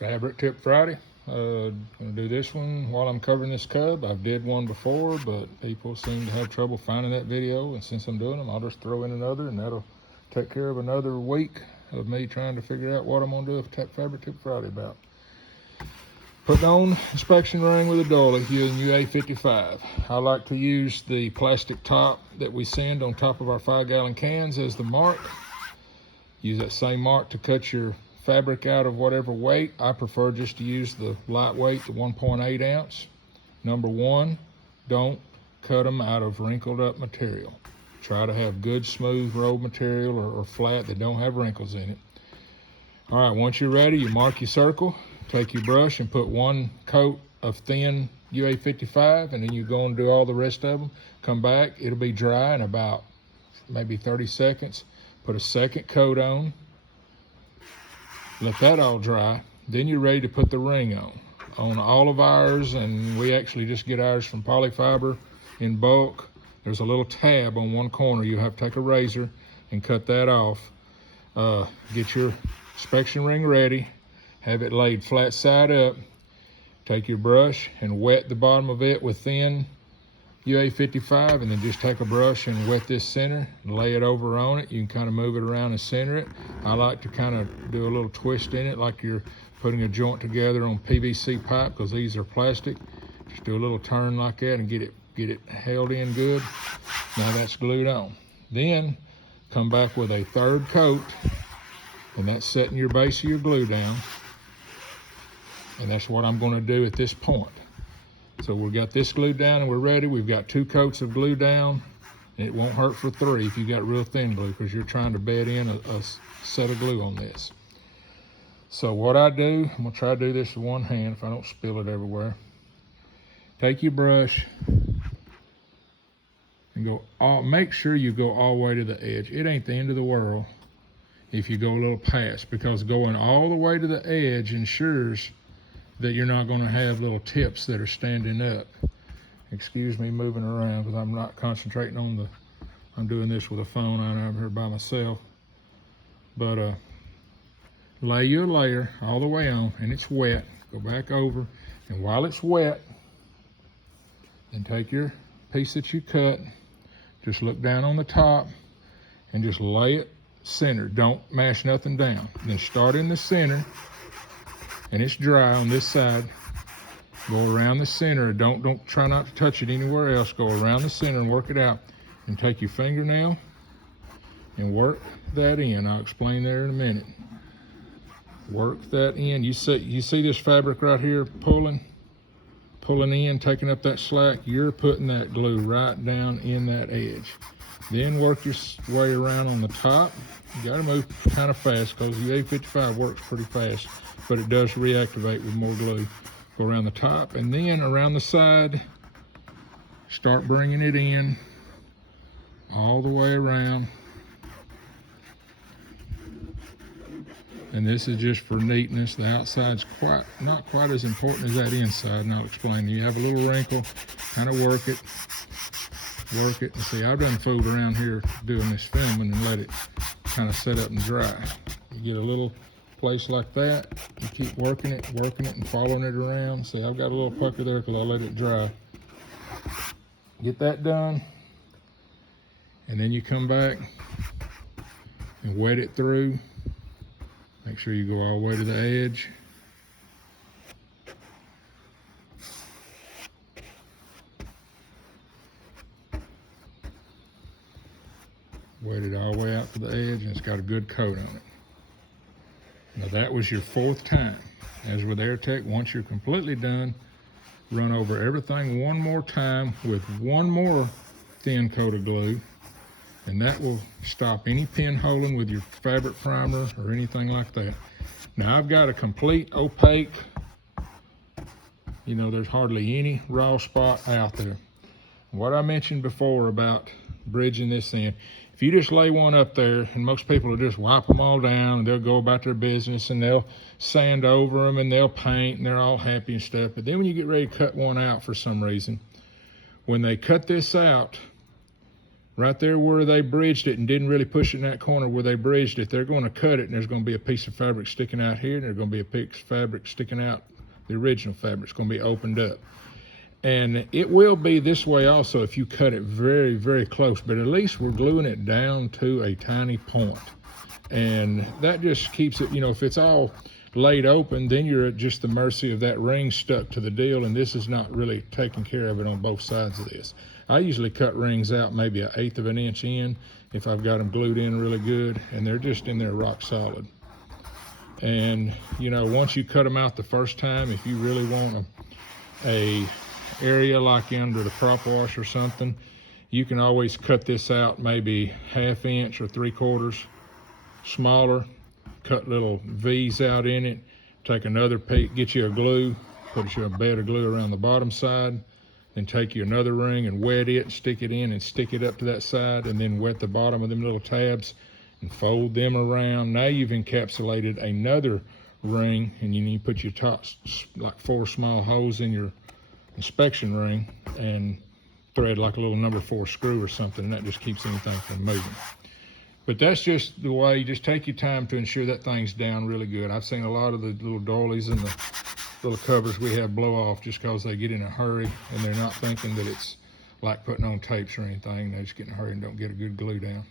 Fabric Tip Friday. Gonna do this one while I'm covering this cub. I've did one before, but people seem to have trouble finding that video, and since I'm doing them, I'll just throw in another, and that'll take care of another week of me trying to figure out what I'm gonna do with Fabric Tip Friday about. Putting on inspection ring with a doily using UA55. I like to use the plastic top that we send on top of our 5-gallon cans as the mark. Use that same mark to cut your fabric out of whatever weight. I prefer just to use the lightweight, the 1.8 ounce. Number one, don't cut them out of wrinkled up material. Try to have good smooth rolled material or flat that don't have wrinkles in it. All right, once you're ready, you mark your circle, take your brush and put one coat of thin UA55, and then you go and do all the rest of them. Come back, it'll be dry in about maybe 30 seconds. Put a second coat on. Let that all dry. Then you're ready to put the ring on. On all of ours, and we actually just get ours from Polyfiber in bulk, there's a little tab on one corner. You have to take a razor and cut that off. Get your inspection ring ready. Have it laid flat side up. Take your brush and wet the bottom of it with thin UA55, and then just take a brush and wet this center and lay it over on it. You can kind of move it around and center it. I like to kind of do a little twist in it like you're putting a joint together on PVC pipe, because these are plastic. Just do a little turn like that and get it held in good. Now that's glued on. Then come back with a third coat, and that's setting your base of your glue down. And that's what I'm going to do at this point. So we've got this glued down and we're ready. We've got 2 coats of glue down, and it won't hurt for 3 if you got real thin glue, because you're trying to bed in a set of glue on this. So what I do, I'm gonna try to do this with one hand if I don't spill it everywhere. Take your brush and make sure you go all the way to the edge. It ain't the end of the world if you go a little past, because going all the way to the edge ensures that you're not going to have little tips that are standing up. Excuse me moving around because I'm not concentrating on I'm doing this with a phone. I'm here by myself. But lay your layer all the way on, and it's wet. Go back over, and while it's wet, then take your piece that you cut, just look down on the top, and just lay it centered. Don't mash nothing down. Then start in the center, and it's dry on this side. Go around the center. Don't try not to touch it anywhere else. Go around the center and work it out. And take your fingernail and work that in. I'll explain there in a minute. Work that in. You see this fabric right here pulling in, taking up that slack. You're putting that glue right down in that edge. Then work your way around on the top. You gotta move kind of fast because the UA55 works pretty fast, but it does reactivate with more glue. Go around the top and then around the side. Start bringing it in all the way around. And this is just for neatness. The outside's not quite as important as that inside, and I'll explain. You have a little wrinkle, kind of work it. And see, I've done fooled around here doing this filming and let it kind of set up and dry. You get a little place like that, you keep working it and following it around. See, I've got a little pucker there because I let it dry. Get that done, and then you come back and wet it through. Make sure you go all the way to the edge. Wet it all the way out to the edge, and it's got a good coat on it. Now that was your 4th time. As with AirTech, once you're completely done, run over everything one more time with one more thin coat of glue, and that will stop any pinholing with your fabric primer or anything like that. Now I've got a complete opaque, there's hardly any raw spot out there. What I mentioned before about bridging this in, if you just lay one up there, and most people will just wipe them all down, and they'll go about their business, and they'll sand over them, and they'll paint, and they're all happy and stuff. But then when you get ready to cut one out for some reason, when they cut this out, right there where they bridged it and didn't really push it in that corner where they bridged it, they're going to cut it, and there's going to be a piece of fabric sticking out here, and there's going to be a piece of fabric sticking out, the original fabric. It's going to be opened up. And it will be this way also if you cut it very, very close, but at least we're gluing it down to a tiny point. And that just keeps it, you know, if it's all laid open, then you're at just the mercy of that ring stuck to the deal, and this is not really taking care of it on both sides of this. I usually cut rings out maybe 1/8 of an inch in if I've got them glued in really good, and they're just in there rock solid. And you know, once you cut them out the first time, if you really want a area like under the prop wash or something, you can always cut this out maybe 1/2 inch or 3/4 smaller, cut little V's out in it, take another piece, get you a glue, put you a bed of glue around the bottom side, then take you another ring and wet it, stick it in and stick it up to that side, and then wet the bottom of them little tabs and fold them around. Now you've encapsulated another ring, and you need to put your top, like 4 small holes in your inspection ring and thread like a little number 4 screw or something, and that just keeps anything from moving. But that's just the way. You just take your time to ensure that thing's down really good. I've seen a lot of the little doilies and the little covers we have blow off just because they get in a hurry and they're not thinking that it's like putting on tapes or anything. They just get in a hurry and don't get a good glue down.